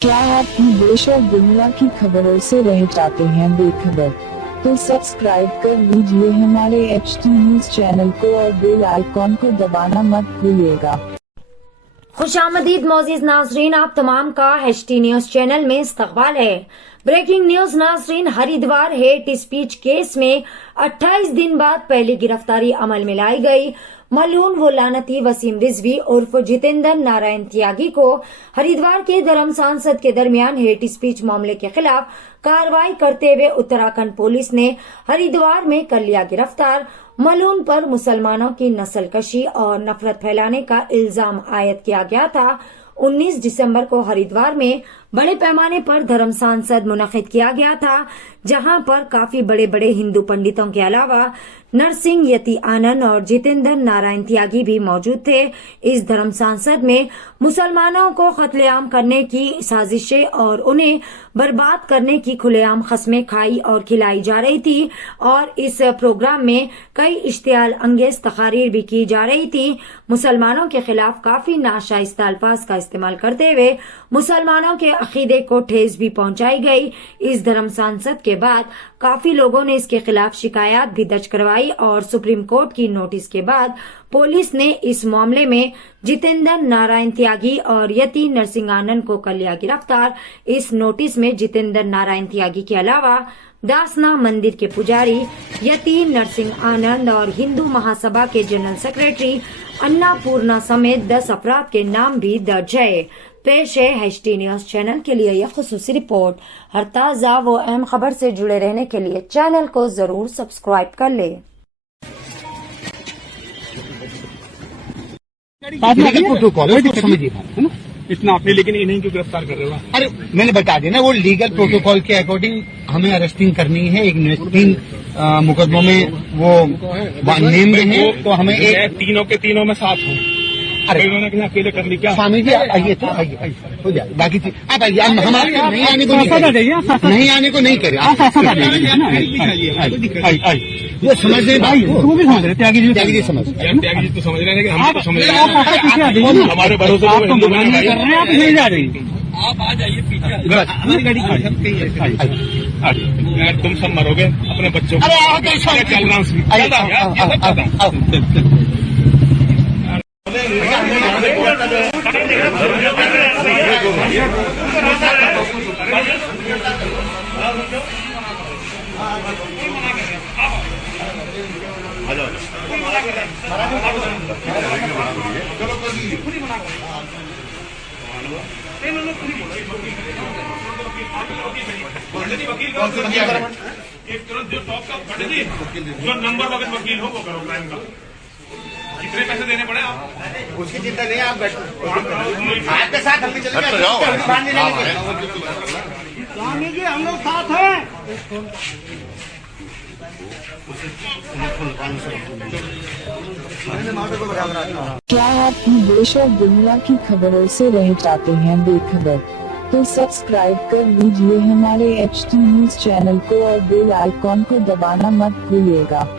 क्या आप देश और दुनिया की खबरों से रह जाते हैं बेखबर? तो सब्सक्राइब कर लीजिए हमारे HT न्यूज चैनल को और बेल आइकॉन को दबाना मत भूलिएगा। खुशामदीद मोअज़्ज़िज़ नाज़रीन, आप तमाम का HT न्यूज चैनल में इस्तकबाल है। ब्रेकिंग न्यूज नाज़रीन, हरिद्वार हेट स्पीच केस में 28 दिन बाद पहली गिरफ्तारी अमल में लाई गई। मलून व लानती वसीम रिजवी उर्फ जितेंद्र नारायण त्यागी को हरिद्वार के धर्म सांसद के दरमियान हेट स्पीच मामले के खिलाफ कार्रवाई करते हुए उत्तराखंड पुलिस ने हरिद्वार में कर लिया गिरफ्तार। मलून पर मुसलमानों की नस्लकशी और नफरत फैलाने का इल्जाम आयद किया गया था। 19 दिसंबर को हरिद्वार में बड़े पैमाने पर धर्म सांसद मुनक़िद किया गया था, जहां पर काफी बड़े बड़े हिंदू पंडितों के अलावा नरसिंह यति आनंद और जितेंद्र नारायण त्यागी भी मौजूद थे। इस धर्म सांसद में मुसलमानों को कत्लेआम करने की साजिशें और उन्हें बर्बाद करने की खुलेआम कस्में खाई और खिलाई जा रही थी और इस प्रोग्राम में कई इश्तियाल अंगेज तकारीर भी की जा रही थी। मुसलमानों के खिलाफ काफी नाशाइस्ता अल्फाज का इस्तेमाल करते हुए मुसलमानों के अकीदे को ठेस भी पहुंचाई गई। इस धर्म सांसद के बाद काफी लोगों ने इसके खिलाफ शिकायत भी दर्ज करवाई और सुप्रीम कोर्ट की नोटिस के बाद पुलिस ने इस मामले में जितेंद्र नारायण त्यागी और यति नरसिंह आनंद को कर लिया गिरफ्तार। इस नोटिस में जितेंद्र नारायण त्यागी के अलावा दासना मंदिर के पुजारी यति नरसिंह आनंद और हिंदू महासभा के जनरल सेक्रेटरी अन्नापूर्णा समेत 10 अफराद के नाम भी दर्ज है। पेश है HT न्यूज चैनल के लिए यह खुसूसी रिपोर्ट। हर ताज़ा व अहम खबर से जुड़े रहने के लिए चैनल को जरूर सब्सक्राइब कर ले। प्रोटोकॉल है, तो समझिए है ना। इतना आपने, लेकिन इन्हीं को गिरफ्तार कर रहे हो। अरे मैंने बता दिया ना, वो लीगल प्रोटोकॉल के अकॉर्डिंग हमें अरेस्टिंग करनी है। एक 3 मुकदमों में वो नेम है, तो हमें एक तीनों के तीनों में साथ हूँ। अरे इन्होंने कहीं अकेले कर ली क्या? स्वामी जी आइए, तो आइए हो जाए। बाकी चीज आप आइए, हमारे नहीं आने को नहीं आने को नहीं करे। वो समझ रहे भाई, वो भी समझ रहे, त्यागी जी समझ त्यागी जी तो समझ रहे हैं, लेकिन हम तो समझ रहे हैं। हमारे भरोसे आप तो कर रहे हैं, आप नहीं जा रही। आप आ जाइए पीछे, हमारी गाड़ी तुम सब मरोगे अपने बच्चों को। जो नंबर वगैरह वकील हो वो करो क्राइम का। कितने पैसे देने पड़े आप? उसकी चिंता नहीं है, आप बैठो आपके साथ, हम भी चलेंगे। स्वामी जी हम लोग साथ हैं। क्या आप देश और दुनिया की खबरों से रह जाते हैं बेखबर? तो सब्सक्राइब कर लीजिए हमारे HT न्यूज चैनल को और बेल आइकॉन को दबाना मत भूलिएगा।